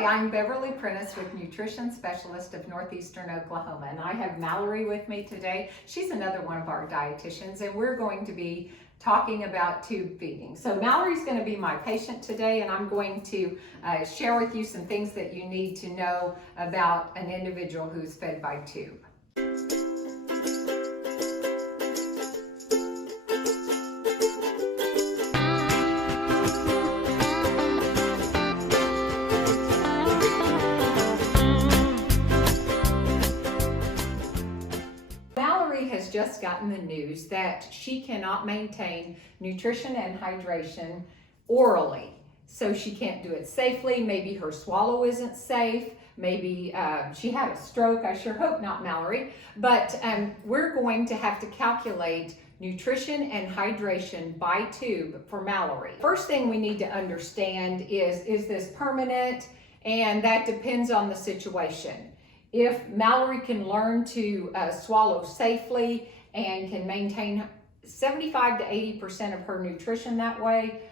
Hi, I'm Beverly Prentice with Nutrition Specialist of Northeastern Oklahoma, and I have Mallory with me today. She's another one of our dietitians, and we're going to be talking about tube feeding. So Mallory's going to be my patient today, and I'm going to share with you some things that you need to know about an individual who's fed by tube. Has just gotten the news that she cannot maintain nutrition and hydration orally. So she can't do it safely. Maybe her swallow isn't safe. Maybe she had a stroke. I sure hope not, Mallory. But we're going to have to calculate nutrition and hydration by tube for Mallory. First thing we need to understand is this permanent? And that depends on the situation. If Mallory can learn to swallow safely and can maintain 75 to 80% of her nutrition that way,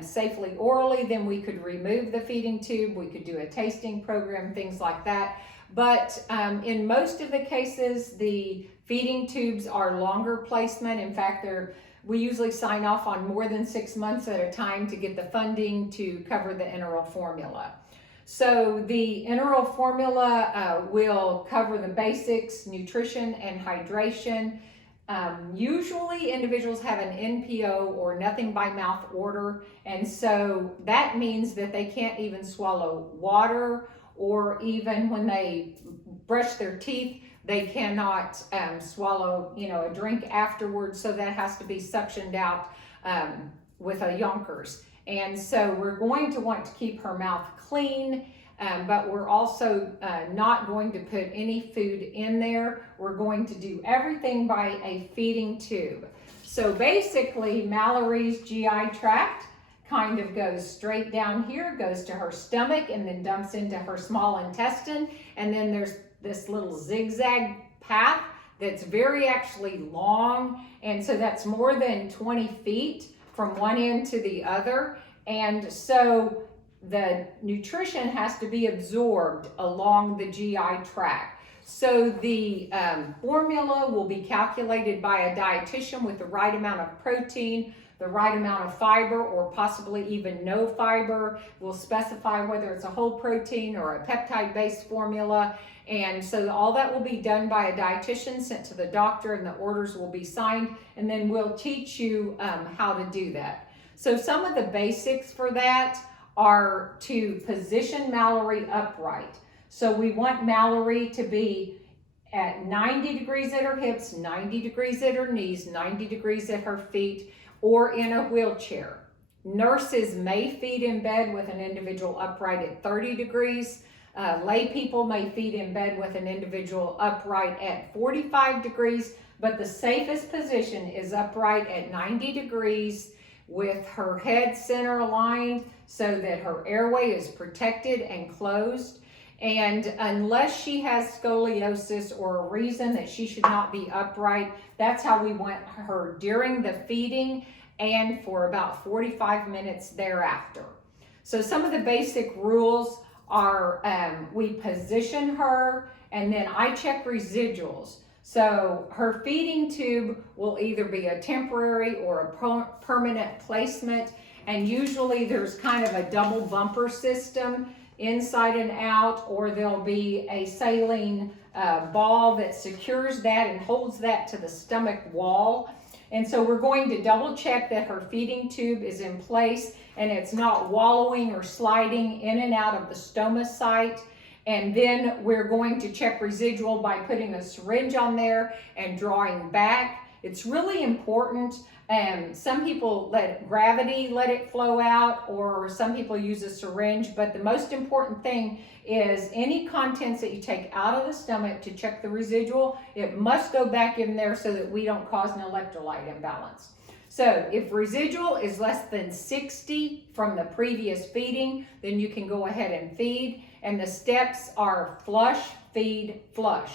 safely orally, then we could remove the feeding tube. We could do a tasting program, things like that. But in most of the cases, the feeding tubes are longer placement. In fact, we usually sign off on more than 6 months at a time to get the funding to cover the enteral formula. So the enteral formula will cover the basics, nutrition and hydration. Usually individuals have an NPO or nothing by mouth order, and so that means that they can't even swallow water, or even when they brush their teeth, they cannot swallow, a drink afterwards, so that has to be suctioned out with a 𝘕𝘭𝑚𝐥𝐻𝑚𝐿. And so we're going to want to keep her mouth clean, but we're also not going to put any food in there. We're going to do everything by a feeding tube. So basically, Mallory's GI tract kind of goes straight down here, goes to her stomach, and then dumps into her small intestine. And then there's this little zigzag path that's very actually long. And so that's more than 20 feet from one end to the other. And so the nutrition has to be absorbed along the GI tract. So the formula will be calculated by a dietitian with the right amount of protein, the right amount of fiber, or possibly even no fiber. We'll specify whether it's a whole protein or a peptide-based formula. And so all that will be done by a dietitian, sent to the doctor, and the orders will be signed, and then we'll teach you how to do that. So some of the basics for that are to position Mallory upright. So we want Mallory to be at 90 degrees at her hips, 90 degrees at her knees, 90 degrees at her feet, or in a wheelchair. Nurses may feed in bed with an individual upright at 30 degrees. Lay people may feed in bed with an individual upright at 45 degrees, but the safest position is upright at 90 degrees with her head center aligned so that her airway is protected and closed. And unless she has scoliosis or a reason that she should not be upright, that's how we want her during the feeding and for about 45 minutes thereafter. So some of the basic rules are we position her, and then I check residuals. So her feeding tube will either be a temporary or a permanent placement, and usually there's kind of a double bumper system inside and out, or there'll be a saline ball that secures that and holds that to the stomach wall. And so we're going to double check that her feeding tube is in place and it's not wallowing or sliding in and out of the stoma site. And then we're going to check residual by putting a syringe on there and drawing back. It's really important. Some people let gravity let it flow out, or some people use a syringe, but the most important thing is any contents that you take out of the stomach to check the residual, it must go back in there so that we don't cause an electrolyte imbalance. So if residual is less than 60 from the previous feeding, then you can go ahead and feed. And the steps are flush, feed, flush.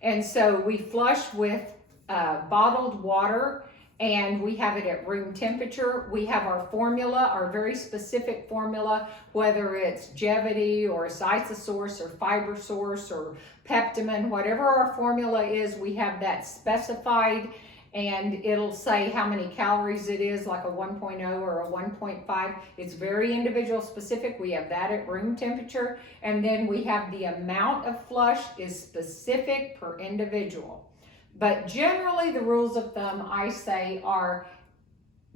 And so we flush with bottled water, and we have it at room temperature. We have our formula, our very specific formula, whether it's 𝘕𝑗𝑗𝑗 or Zytosource or FiberSource or Peptamen, whatever our formula is, we have that specified, and it'll say how many calories it is, like a 1.0 or a 1.5. It's very individual specific. We have that at room temperature, and then we have the amount of flush is specific per individual. But generally, the rules of thumb, I say, are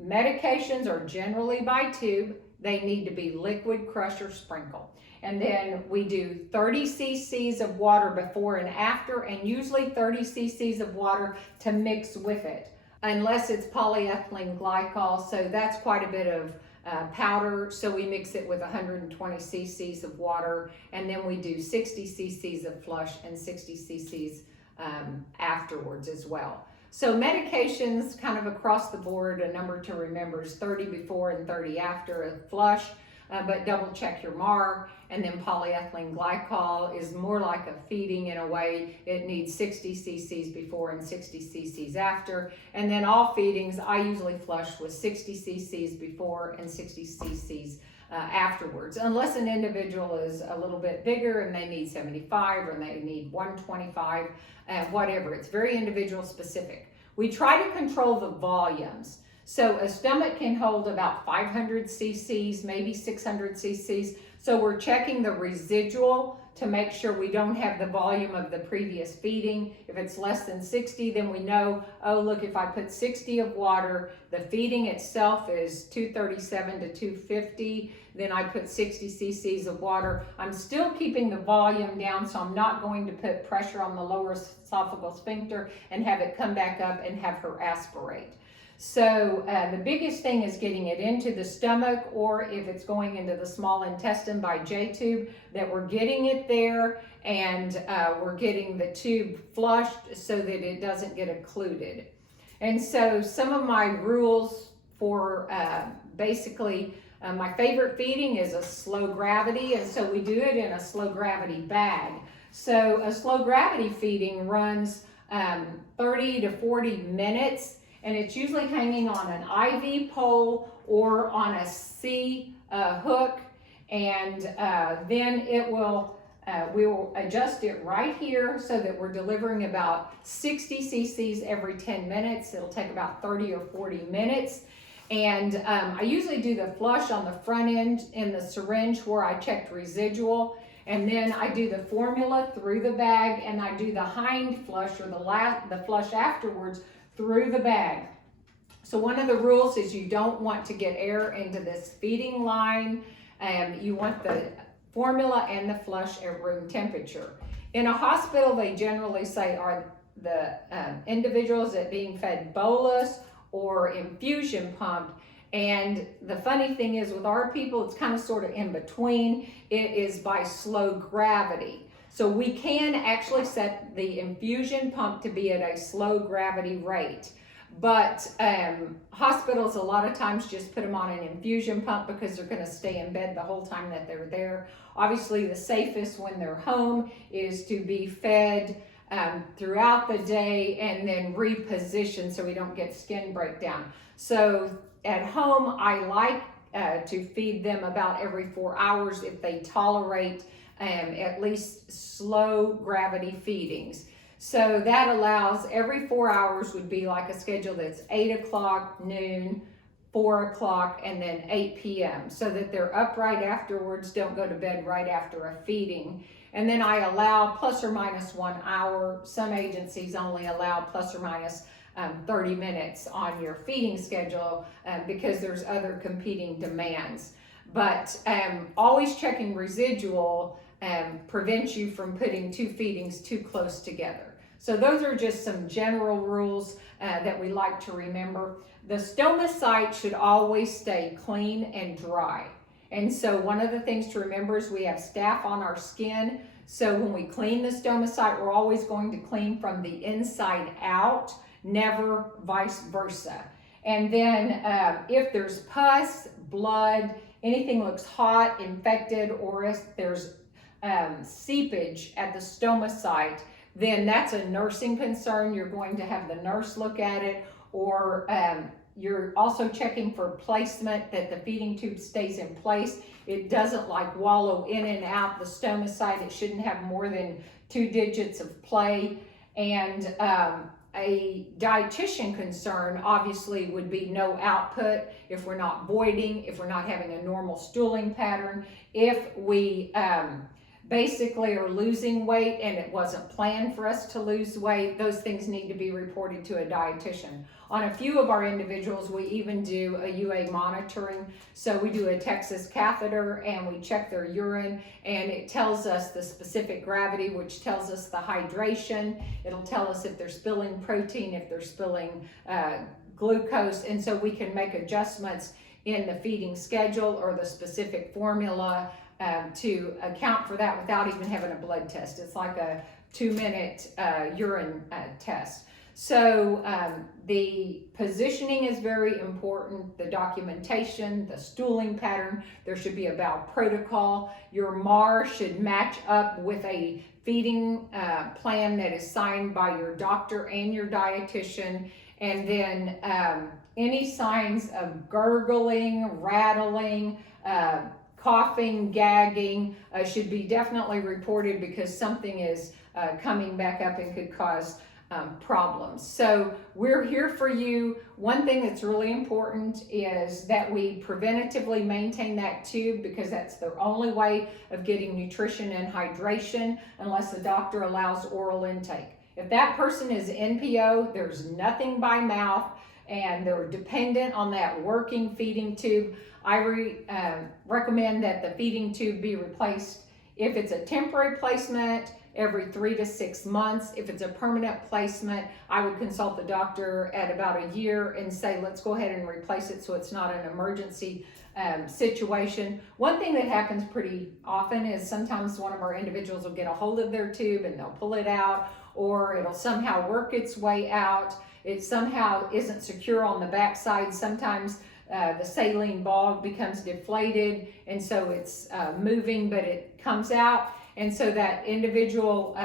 medications are generally by tube. They need to be liquid, crush, or sprinkle. And then we do 30 cc's of water before and after, and usually 30 cc's of water to mix with it, unless it's polyethylene glycol. So that's quite a bit of powder. So we mix it with 120 cc's of water, and then we do 60 cc's of flush and 60 cc's afterwards as well. So medications kind of across the board, a number to remember is 30 before and 30 after a flush, but double check your MAR. And then polyethylene glycol is more like a feeding in a way. It needs 60 cc's before and 60 cc's after. And then all feedings, I usually flush with 60 cc's before and 60 cc's afterwards, unless an individual is a little bit bigger and they need 75 or they need 125, whatever. It's very individual specific. We try to control the volumes. So a stomach can hold about 500 cc's, maybe 600 cc's. So we're checking the residual to make sure we don't have the volume of the previous feeding. If it's less than 60, then we know, oh, look, if I put 60 of water, the feeding itself is 237 to 250, then I put 60 cc's of water. I'm still keeping the volume down, so I'm not going to put pressure on the lower esophageal sphincter and have it come back up and have her aspirate. So the biggest thing is getting it into the stomach, or if it's going into the small intestine by J-tube, that we're getting it there and we're getting the tube flushed so that it doesn't get occluded. And so some of my rules for basically my favorite feeding is a slow gravity, and so we do it in a slow gravity bag. So a slow gravity feeding runs 30 to 40 minutes. And it's usually hanging on an IV pole or on a C hook, and then it will, we will adjust it right here so that we're delivering about 60 cc's every 10 minutes. It'll take about 30 or 40 minutes. And I usually do the flush on the front end in the syringe where I checked residual. And then I do the formula through the bag, and I do the hind flush or the flush afterwards through the bag. So one of the rules is you don't want to get air into this feeding line. You want the formula and the flush at room temperature. In a hospital, they generally say are the individuals that being fed bolus or infusion pumped. And the funny thing is with our people, it's kind of sort of in between. It is by slow gravity. So we can actually set the infusion pump to be at a slow gravity rate. But hospitals a lot of times just put them on an infusion pump because they're going to stay in bed the whole time that they're there. Obviously, the safest when they're home is to be fed throughout the day and then repositioned so we don't get skin breakdown. So at home, I like to feed them about every 4 hours if they tolerate at least slow gravity feedings. So that allows every 4 hours would be like a schedule that's 8 o'clock, noon, 4 o'clock, and then 8 p.m. so that they're up right afterwards, don't go to bed right after a feeding. And then I allow plus or minus 1 hour. Some agencies only allow plus or minus 30 minutes on your feeding schedule because there's other competing demands. But always checking residual prevents you from putting two feedings too close together. So those are just some general rules that we like to remember. The stoma site should always stay clean and dry. And so one of the things to remember is we have staph on our skin. So when we clean the stoma site, we're always going to clean from the inside out, never vice versa. And then if there's pus, blood, anything looks hot, infected, or if there's seepage at the stoma site, then that's a nursing concern. You're going to have the nurse look at it, or you're also checking for placement, that the feeding tube stays in place. It doesn't like wallow in and out the stoma site. It shouldn't have more than 2 digits of play. And a dietitian concern obviously would be no output, if we're not voiding, if we're not having a normal stooling pattern, if we basically are losing weight and it wasn't planned for us to lose weight. Those things need to be reported to a dietitian. On a few of our individuals, we even do a UA monitoring. So we do a Texas catheter and we check their urine, and it tells us the specific gravity, which tells us the hydration. It'll tell us if they're spilling protein, if they're spilling glucose, and so we can make adjustments in the feeding schedule or the specific formula to account for that without even having a blood test. It's like a 2-minute urine test. So the positioning is very important, the documentation, the stooling pattern. There should be a bowel protocol. Your MAR should match up with a feeding plan that is signed by your doctor and your dietitian. And then any signs of gurgling, rattling, coughing, gagging should be definitely reported, because something is coming back up and could cause problems. So we're here for you. One thing that's really important is that we preventatively maintain that tube, because that's the only way of getting nutrition and hydration, unless the doctor allows oral intake. If that person is NPO, there's nothing by mouth, and they're dependent on that working feeding tube, I recommend that the feeding tube be replaced. If it's a temporary placement, every 3 to 6 months. If it's a permanent placement, I would consult the doctor at about a year and say, let's go ahead and replace it so it's not an emergency situation. One thing that happens pretty often is sometimes one of our individuals will get a hold of their tube and they'll pull it out, or it'll somehow work its way out. It somehow isn't secure on the backside. Sometimes the saline ball becomes deflated, and so it's moving, but it comes out. And so that individual,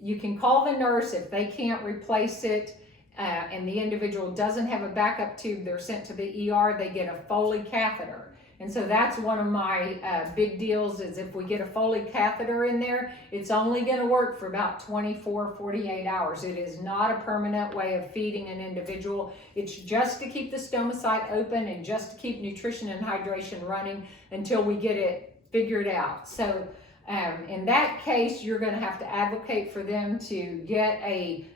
you can call the nurse if they can't replace it, and the individual doesn't have a backup tube, they're sent to the ER, they get a Foley catheter. And so that's one of my big deals, is if we get a Foley catheter in there, it's only going to work for about 24, 48 hours. It is not a permanent way of feeding an individual. It's just to keep the stoma site open and just to keep nutrition and hydration running until we get it figured out. So in that case, you're going to have to advocate for them to get a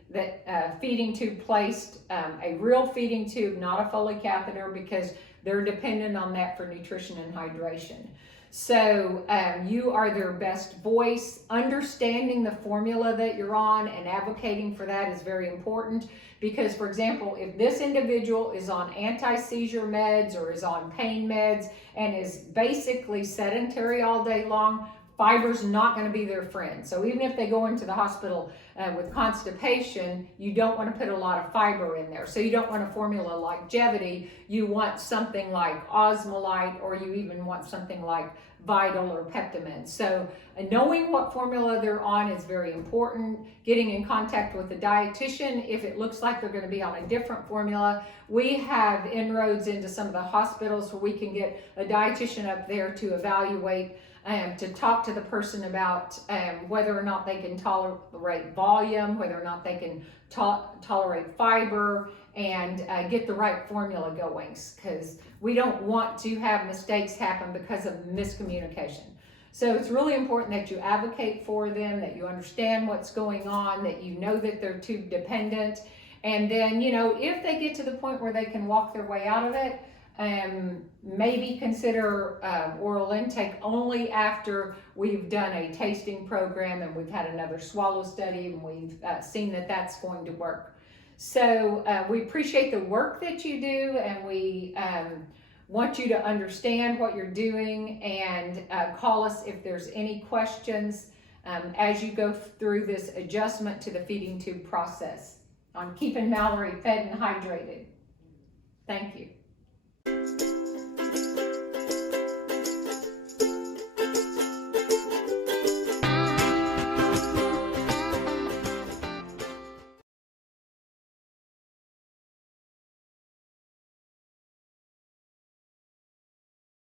feeding tube placed, a real feeding tube, not a Foley catheter, because they're dependent on that for nutrition and hydration. So you are their best voice. Understanding the formula that you're on and advocating for that is very important, because, for example, if this individual is on anti-seizure meds or is on pain meds and is basically sedentary all day long, fiber's not going to be their friend. So even if they go into the hospital with constipation, you don't want to put a lot of fiber in there. So you don't want a formula like 𝘕𝑗𝑒𝑣𝑦. You want something like osmolite, or you even want something like Vital or Peptamen. So knowing what formula they're on is very important. Getting in contact with the dietitian if it looks like they're going to be on a different formula. We have inroads into some of the hospitals where we can get a dietitian up there to evaluate, to talk to the person about whether or not they can tolerate volume, whether or not they can tolerate fiber, and get the right formula going, because we don't want to have mistakes happen because of miscommunication. So it's really important that you advocate for them, that you understand what's going on, that you know that they're tube dependent, and then, you know, if they get to the point where they can walk their way out of it, maybe consider oral intake only after we've done a tasting program and we've had another swallow study and we've seen that that's going to work. So we appreciate the work that you do, and we want you to understand what you're doing, and call us if there's any questions as you go through this adjustment to the feeding tube process on keeping Mallory fed and hydrated. Thank you.